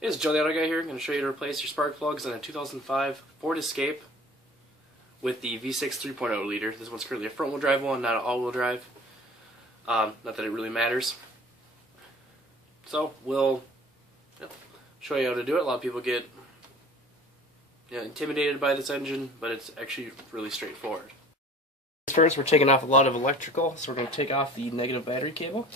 Hey, it's JoeTheAutoGuy here. I'm going to show you to replace your spark plugs on a 2005 Ford Escape with the V6 3.0 liter. This one's currently a front-wheel drive one, not an all-wheel drive. Not that it really matters. So we'll show you how to do it. A lot of people get intimidated by this engine, but it's actually really straightforward. First, we're taking off a lot of electrical, so we're going to take off the negative battery cable.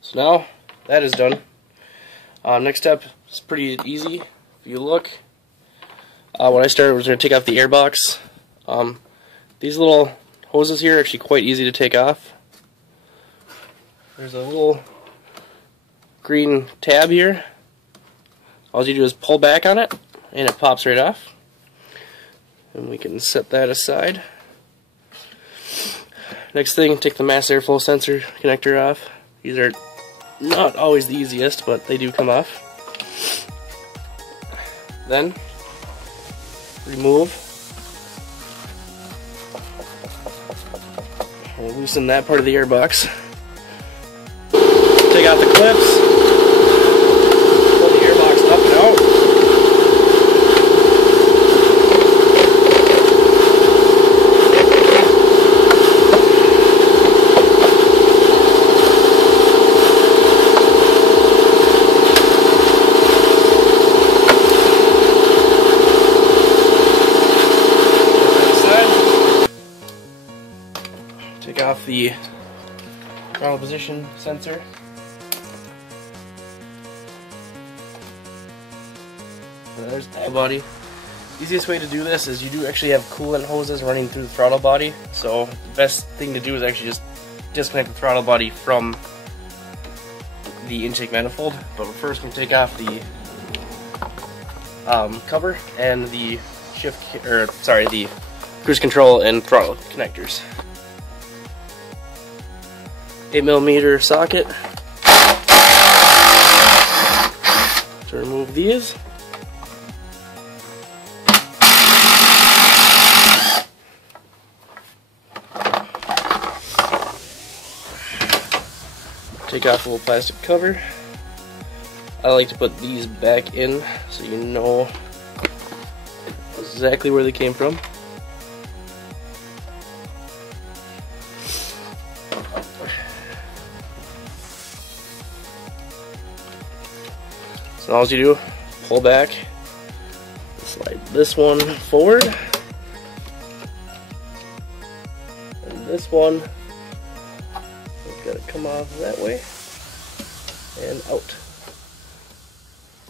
So now that is done. Next step is pretty easy. If you look, when I started, I was going to take off the airbox. These little hoses here are actually quite easy to take off. There's a little green tab here. All you do is pull back on it, and it pops right off. And we can set that aside. Next thing, take the mass airflow sensor connector off. These are not always the easiest, but they do come off. Then remove and loosen that part of the airbox. Take out the clips, pull the airbox up and out. Take off the throttle position sensor. There's the body. Easiest way to do this is you do actually have coolant hoses running through the throttle body, so the best thing to do is actually just disconnect the throttle body from the intake manifold. But we're first going to take off the cover and the the cruise control and throttle connectors. 8mm socket to remove these. Take off the little plastic cover. I like to put these back in so you know exactly where they came from. So all you do, pull back, slide this one forward, and this one has got to come off that way and out.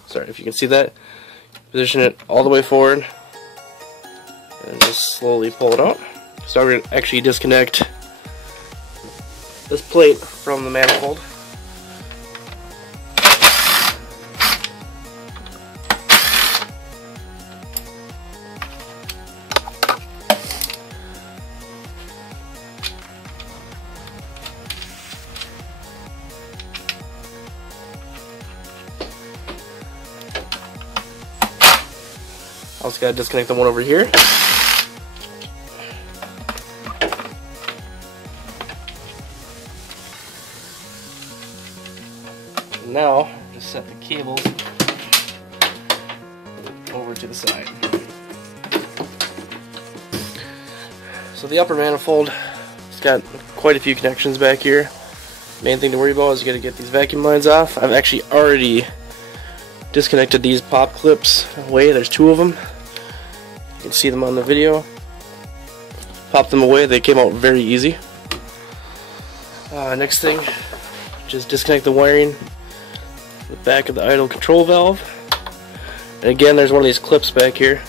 Sorry if you can see that. Position it all the way forward and just slowly pull it out. So we're going to actually disconnect this plate from the manifold. Also got to disconnect the one over here. And now, just set the cables over to the side. So the upper manifold, it's got quite a few connections back here. Main thing to worry about is you got to get these vacuum lines off. I've actually already disconnected these pop clips away. There's two of them. You can see them on the video. Pop them away. They came out very easy. Next thing, just disconnect the wiring, the back of the idle control valve. And again, there's one of these clips back here.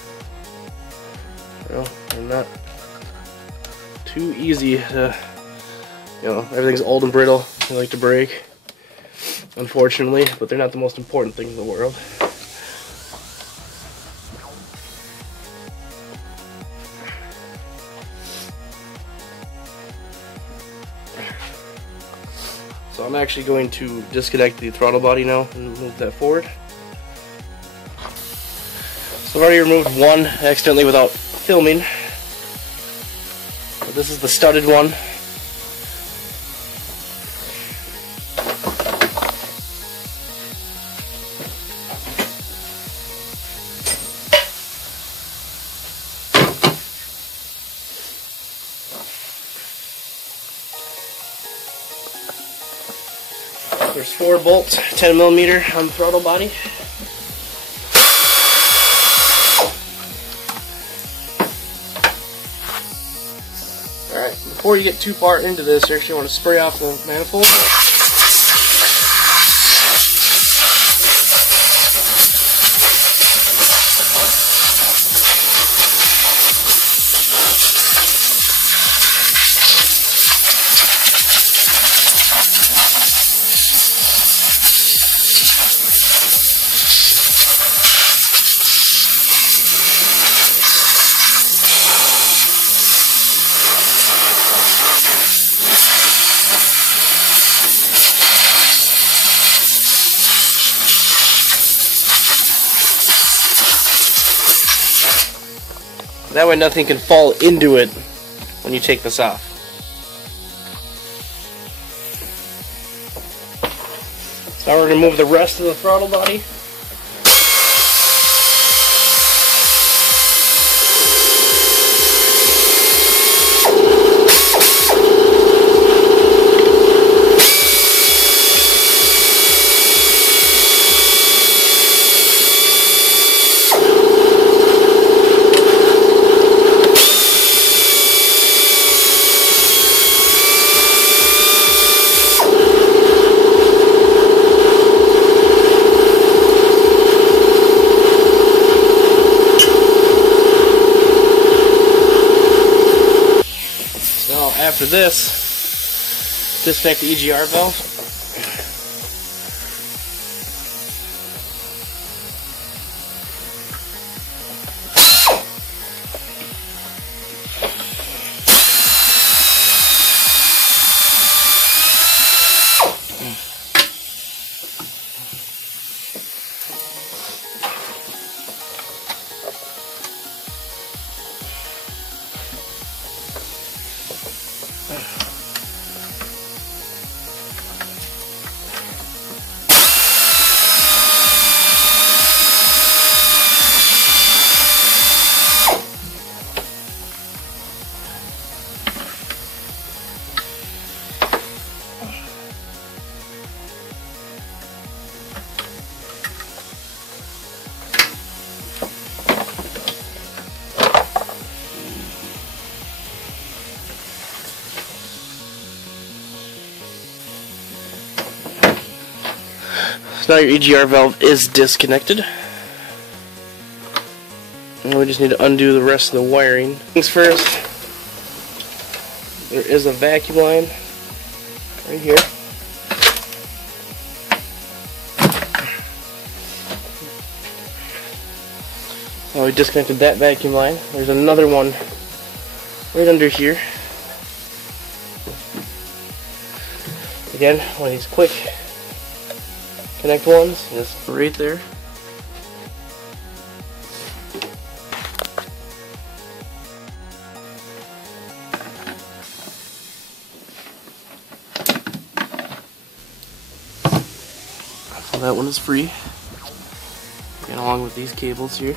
Well, they're not too easy to, everything's old and brittle. They like to break, unfortunately, but they're not the most important thing in the world. So I'm actually going to disconnect the throttle body now and move that forward. So I've already removed one accidentally without filming. This is the studded one. There's 4 bolts, 10mm on the throttle body. Alright, before you get too far into this, you actually want to spray off the manifold. That way nothing can fall into it when you take this off. So now we're going to move the rest of the throttle body. After this, disconnect the EGR valve. So now your EGR valve is disconnected. And we just need to undo the rest of the wiring. Things first, there is a vacuum line right here. Now we disconnected that vacuum line. There's another one right under here. Again, one of these quick connect ones, just right there. So that one is free. And along with these cables here.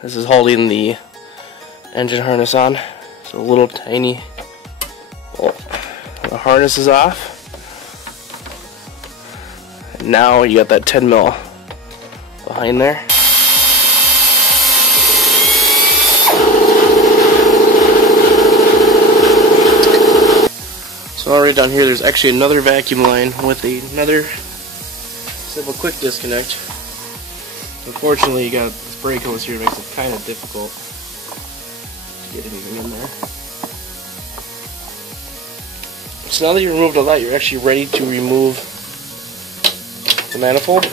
This is holding the engine harness on. So a little tiny, well, the harness is off. And now you got that 10 mil behind there. So already down here there's actually another vacuum line with another simple quick disconnect. Unfortunately you got this brake hose here, makes it kind of difficult. to get anything in there. So now that you removed all that, you're actually ready to remove the manifold.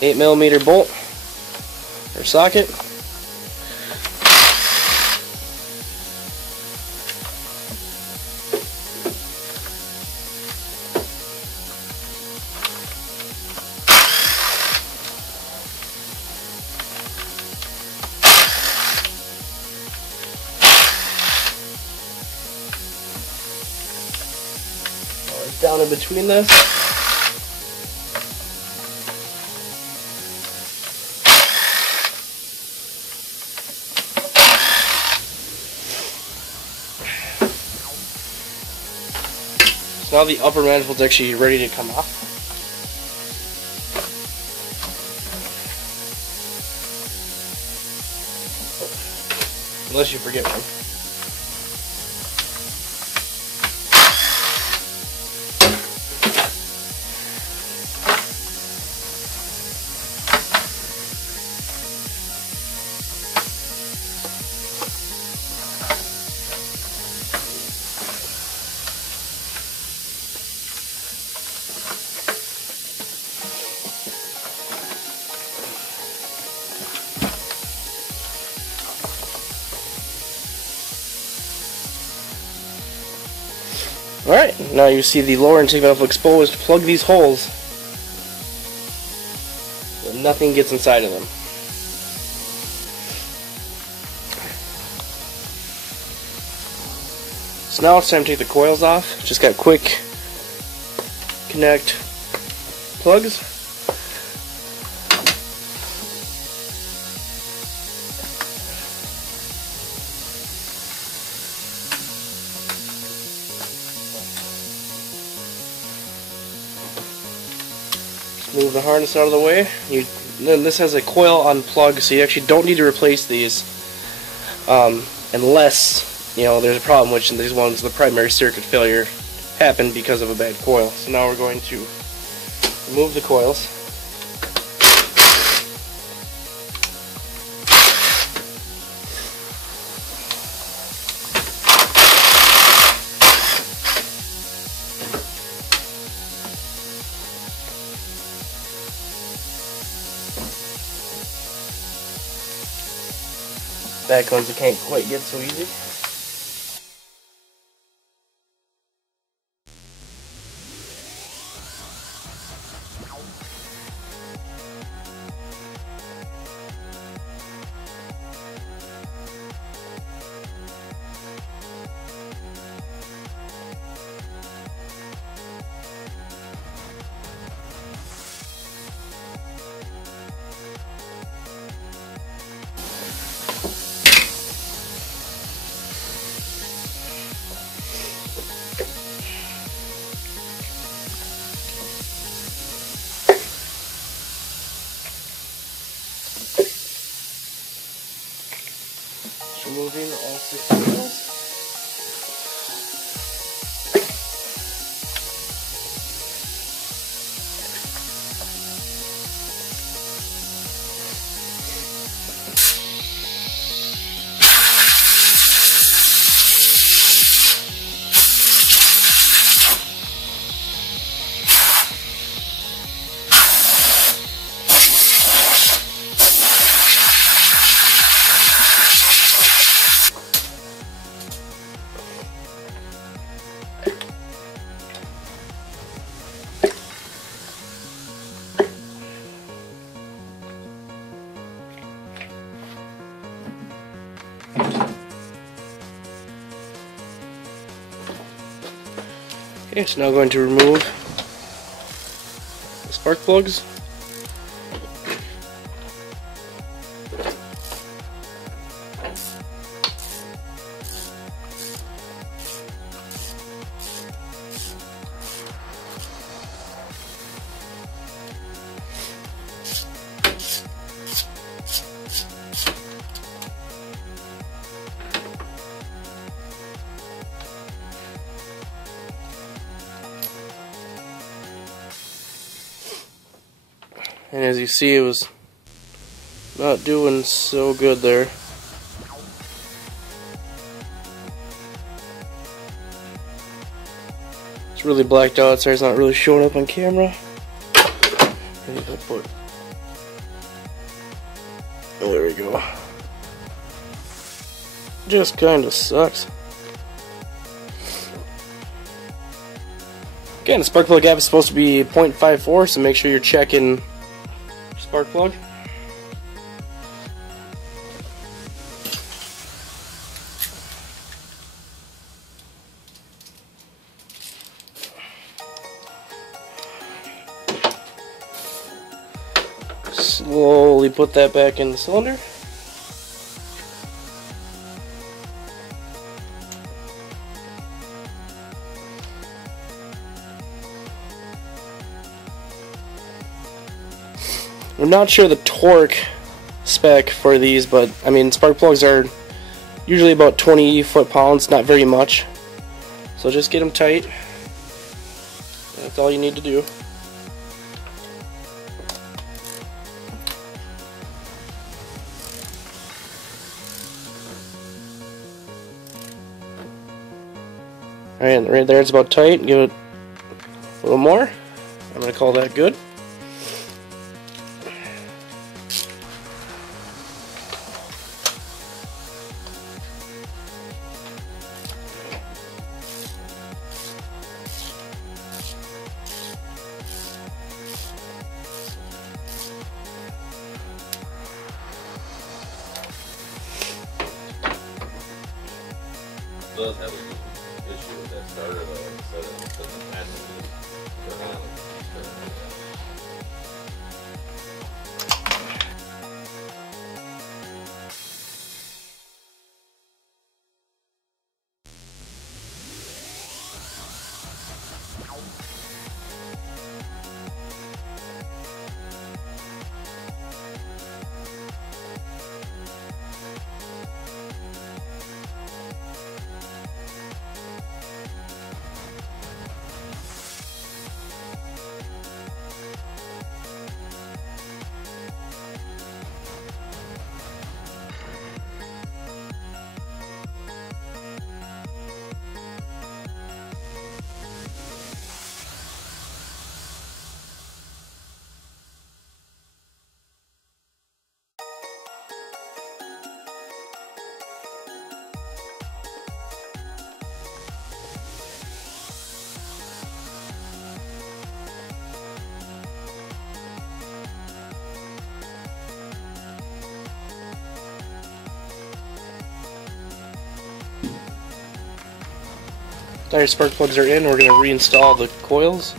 $8mm bolt or socket. Down in between this. So now the upper manifold's actually ready to come off. Unless you forget one. Alright, now you see the lower intake manifold exposed. Plug these holes so nothing gets inside of them. So now it's time to take the coils off. Just got quick connect plugs. Move the harness out of the way. Then this has a coil on plug, so you actually don't need to replace these unless there's a problem, which in these ones the primary circuit failure happened because of a bad coil. So now we're going to remove the coils. Back ones you can't quite get so easy. Removing all 6 wheels. Okay, so now going to remove the spark plugs. and as you see, it was not doing so good there. It's really blacked out, so it's not really showing up on camera. Oh, there we go. Just kind of sucks. Again, the spark plug gap is supposed to be 0.54, so make sure you're checking your spark plug. Slowly put that back in the cylinder. I'm not sure the torque spec for these, but I mean, spark plugs are usually about 20 foot-pounds, not very much. So just get them tight. That's all you need to do. Alright, right there it's about tight. Give it a little more. I'm going to call that good. Does have an issue with that starter though, instead of manually turn on. Now your spark plugs are in, we're going to reinstall the coils.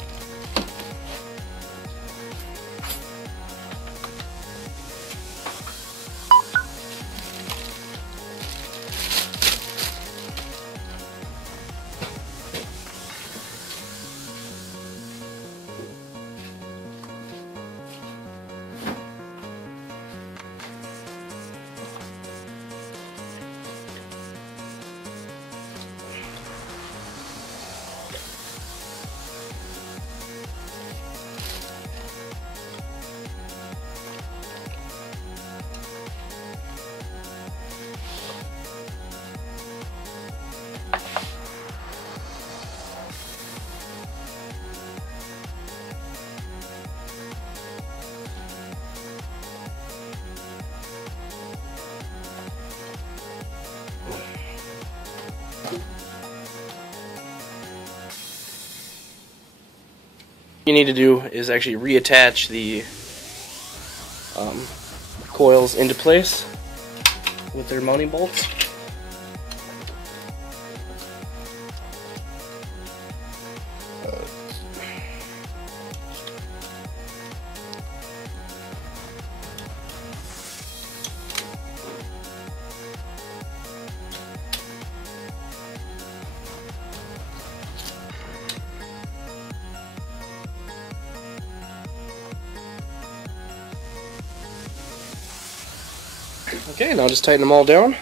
What you need to do is actually reattach the coils into place with their mounting bolts. Okay, now just tighten them all down.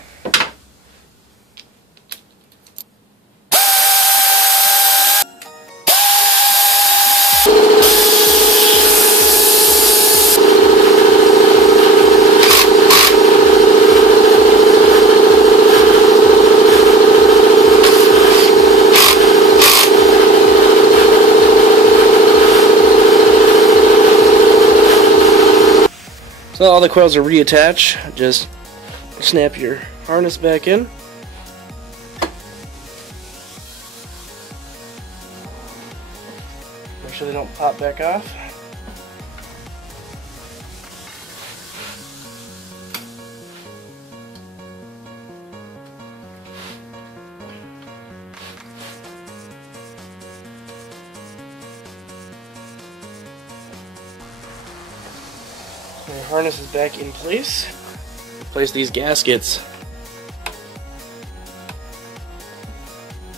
So now all the coils are reattached. Just snap your harness back in. Make sure they don't pop back off. Your harness is back in place. Place these gaskets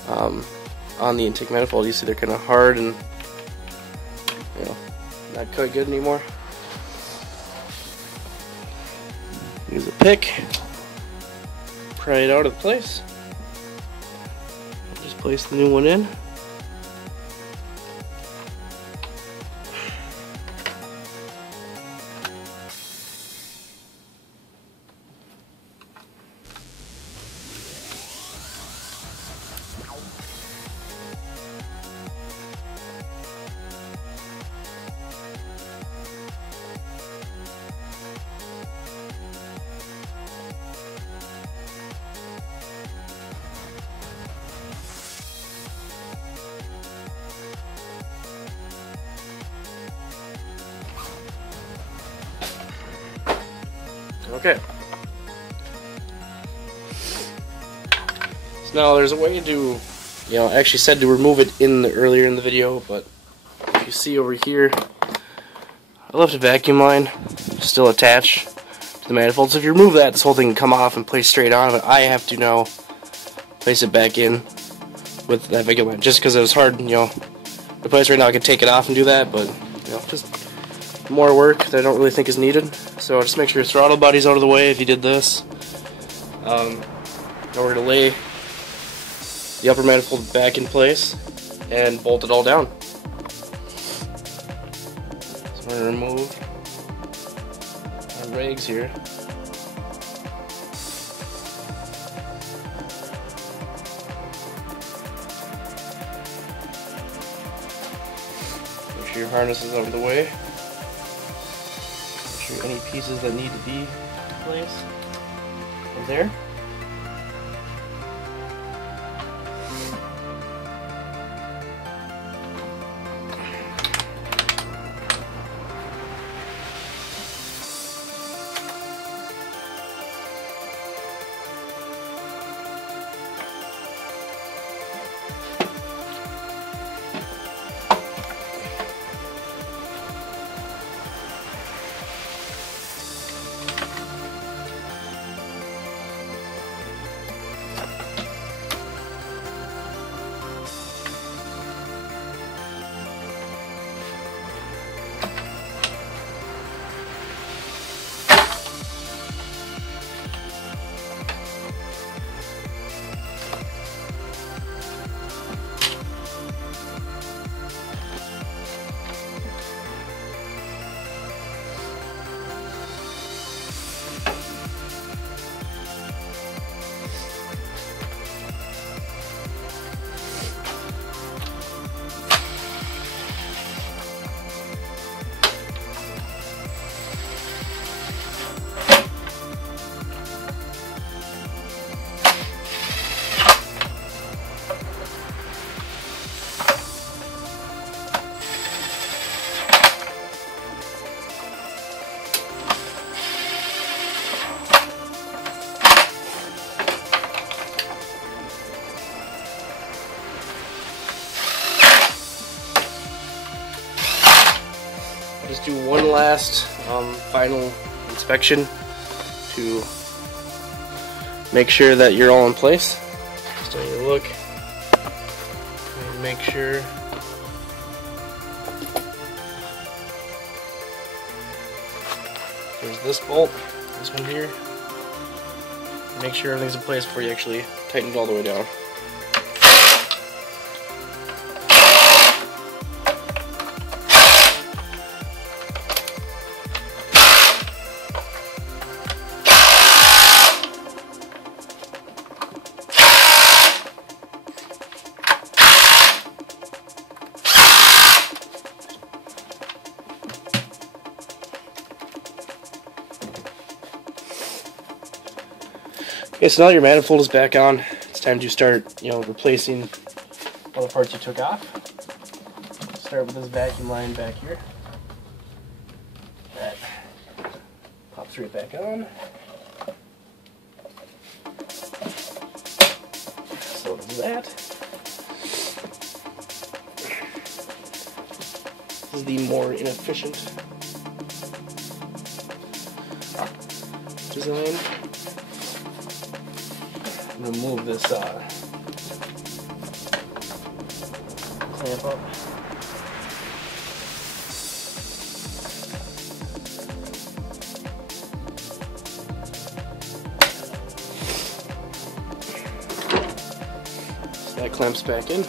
on the intake manifold. You see they're kind of hard and not quite good anymore. Use a pick, pry it out of place. Just place the new one in. Okay. So now there's a way to, I actually said to remove it earlier in the video, but if you see over here, I left a vacuum line still attached to the manifold. So if you remove that, this whole thing can come off and place straight on, but I have to now place it back in with that vacuum line, just because it was hard, the place right now I could take it off and do that, but just more work that I don't really think is needed. So just make sure your throttle body's out of the way if you did this. Now we're going to lay the upper manifold back in place and bolt it all down. So we're going to remove our rags here. Make sure your harness is out of the way. Any pieces that need to be in place are there. Just do one last final inspection to make sure that you're all in place. Just take a look and make sure there's this bolt, this one here. Make sure everything's in place before you actually tighten it all the way down. Okay, so now your manifold is back on. It's time to start, replacing all the parts you took off. Start with this vacuum line back here. That pops right back on. So does that. This is the more inefficient design. I'm going to move this clamp up. So that clamps back in.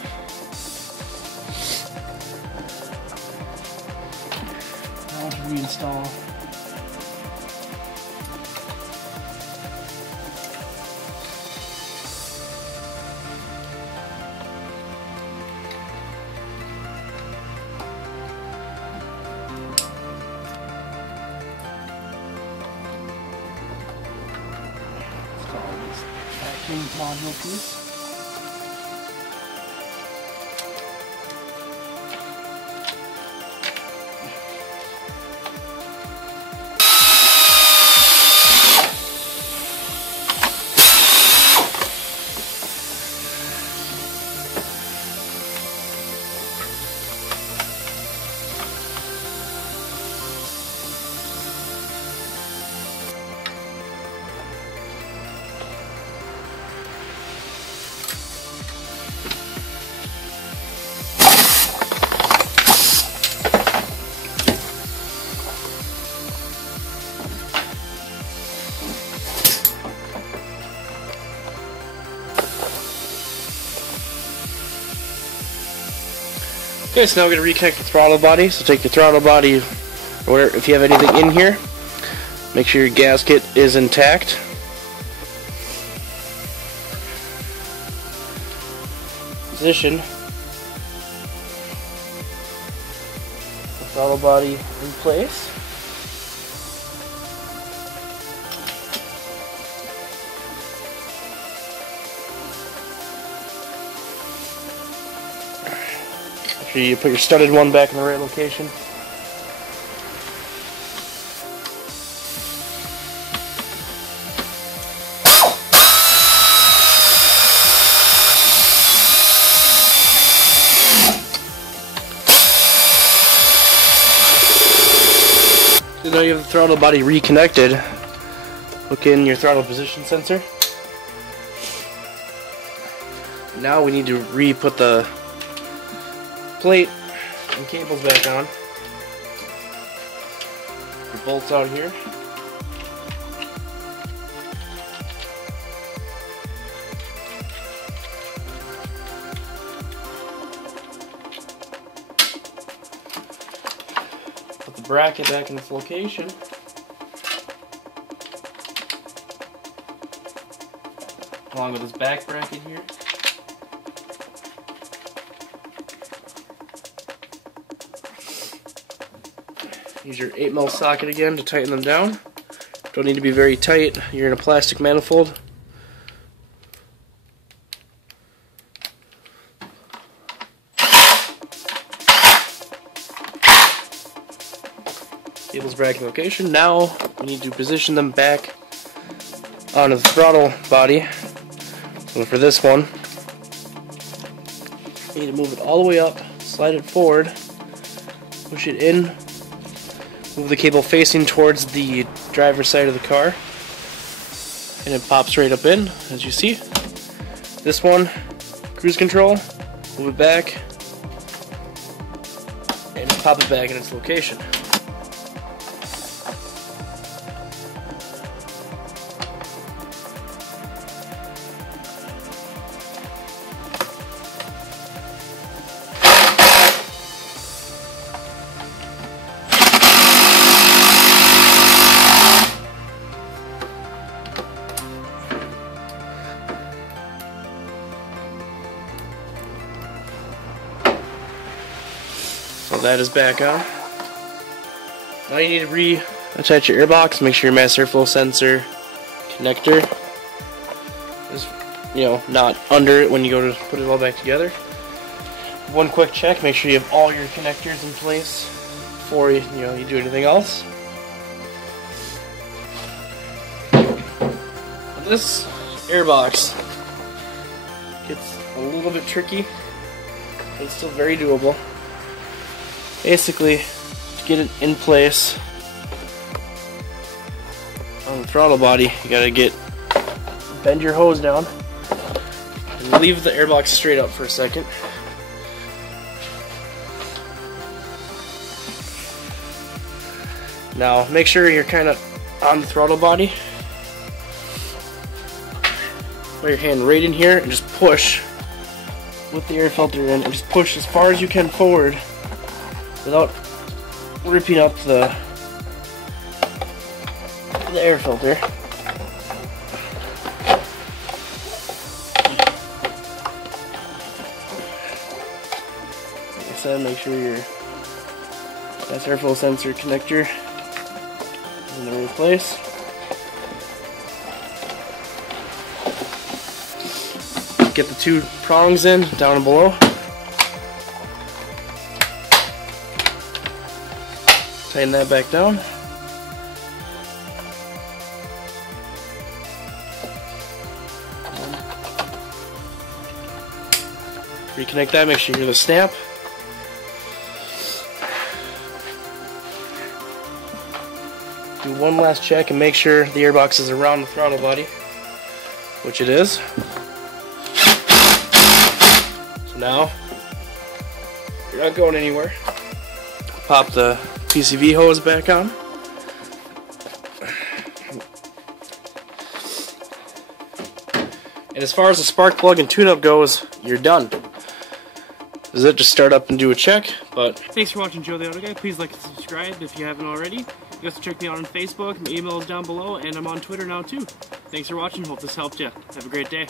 Now to reinstall. Module piece. Okay, so now we're going to reconnect the throttle body. So take your throttle body, or whatever, if you have anything in here, make sure your gasket is intact. Position the throttle body in place. You put your studded one back in the right location. So now you have the throttle body reconnected. Hook in your throttle position sensor. Now we need to re-put the plate and cables back on. The bolts out here. Put the bracket back in its location. Along with this back bracket here. Use your 8mm socket again to tighten them down. Don't need to be very tight. You're in a plastic manifold. Cables back in location. Now we need to position them back onto the throttle body. So for this one, you need to move it all the way up, slide it forward, push it in. Move the cable facing towards the driver's side of the car, and it pops right up in, as you see. This one, cruise control, move it back, and pop it back in its location. So that is back on. Now you need to reattach your airbox. Make sure your mass airflow sensor connector you know, not under it when you go to put it all back together. One quick check, make sure you have all your connectors in place before you do anything else. This airbox gets a little bit tricky, but it's still very doable. Basically, to get it in place on the throttle body, you gotta bend your hose down and leave the airbox straight up for a second. Now make sure you're kind of on the throttle body. Put your hand right in here and just push with the air filter in, and just push as far as you can forward without ripping up the air filter. Like I said, make sure your gas airflow sensor connector is in the right place. Get the two prongs in, down and below. Tighten that back down. Reconnect that, make sure you hear the snap. Do one last check and make sure the airbox is around the throttle body, which it is. So now, you're not going anywhere. Pop the PCV hose back on. And as far as the spark plug and tune-up goes, you're done. This is it, just start up and do a check. But thanks for watching Joe the Auto Guy. Please like and subscribe if you haven't already. You can also check me out on Facebook, my email is down below, and I'm on Twitter now too. Thanks for watching, hope this helped you. Have a great day.